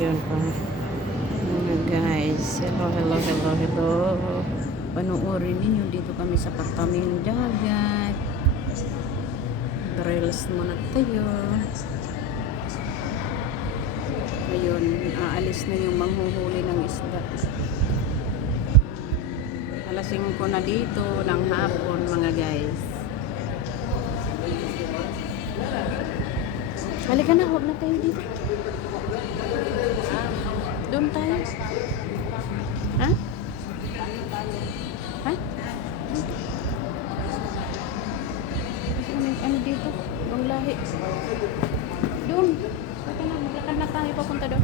Yun pa. Mga guys. Hello, hello, hello, hello. Panuorin ninyo dito kami sa kataming dagat. Reels muna tayo. Ngayon, aalis na yung manghuhuli ng isda. Alasing ko na dito ng hapon mga guys. Halika na, huwag na tayo dito. Doon. Maglakad na tayo papunta doon.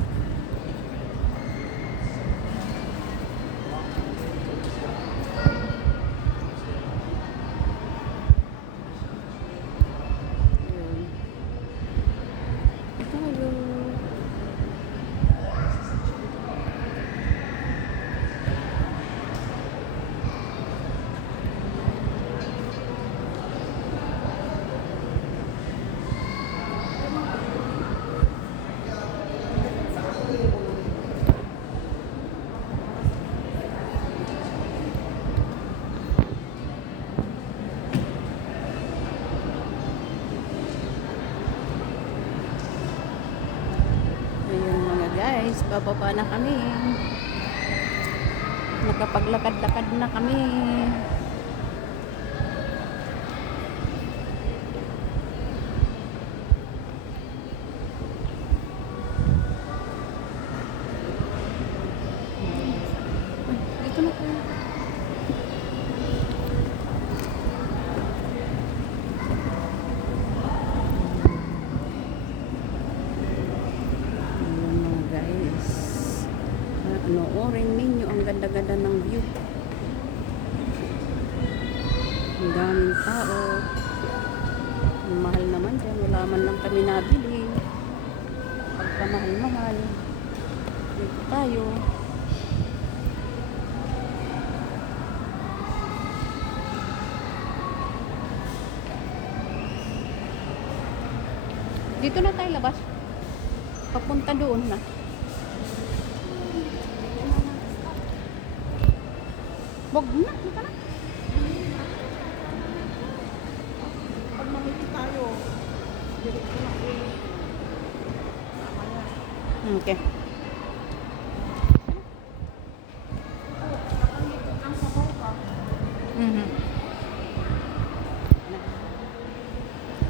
Yun. Tayo. Ayun mga guys, bababa na kami. Nakapaglakad-lakad na kami. Uy, Dito na tayo. Ayan mga guys. Ano, oring ninyo ang ganda-ganda ng view. Ang daming tao. Mahal naman dyan. Wala man lang kami nabili. Pagkamahal-mahal. Dito tayo. Dito na tayo labas. Papunta doon na. Wag na, dito na. Pag makikita tayo, diretso na uwi. Okay. Ka. Mhm.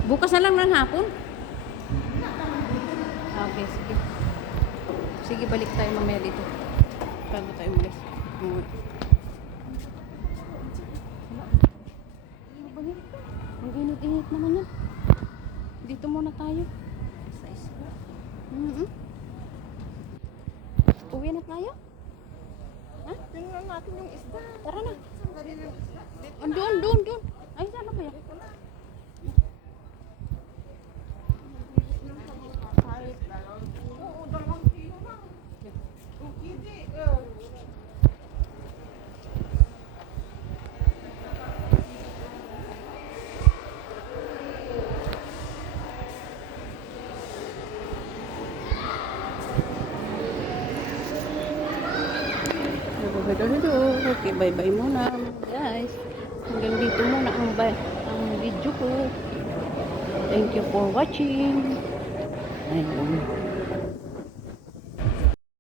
Bukas na lang ng hapon? Okay, sige. Sige, balik tayo mamaya dito. Bago tayo umalis. Umuwi. Yan? Ang init-init naman yan. Dito muna tayo. Sa isla. Mhm. Uwi na tayo? Ha? Tingnan natin yung isda. Tara na. Andun, doon, doon. Ay, saan na ba Okay, bye-bye muna guys. Hanggang dito muna ang, ang video ko. Thank you for watching. Ayun.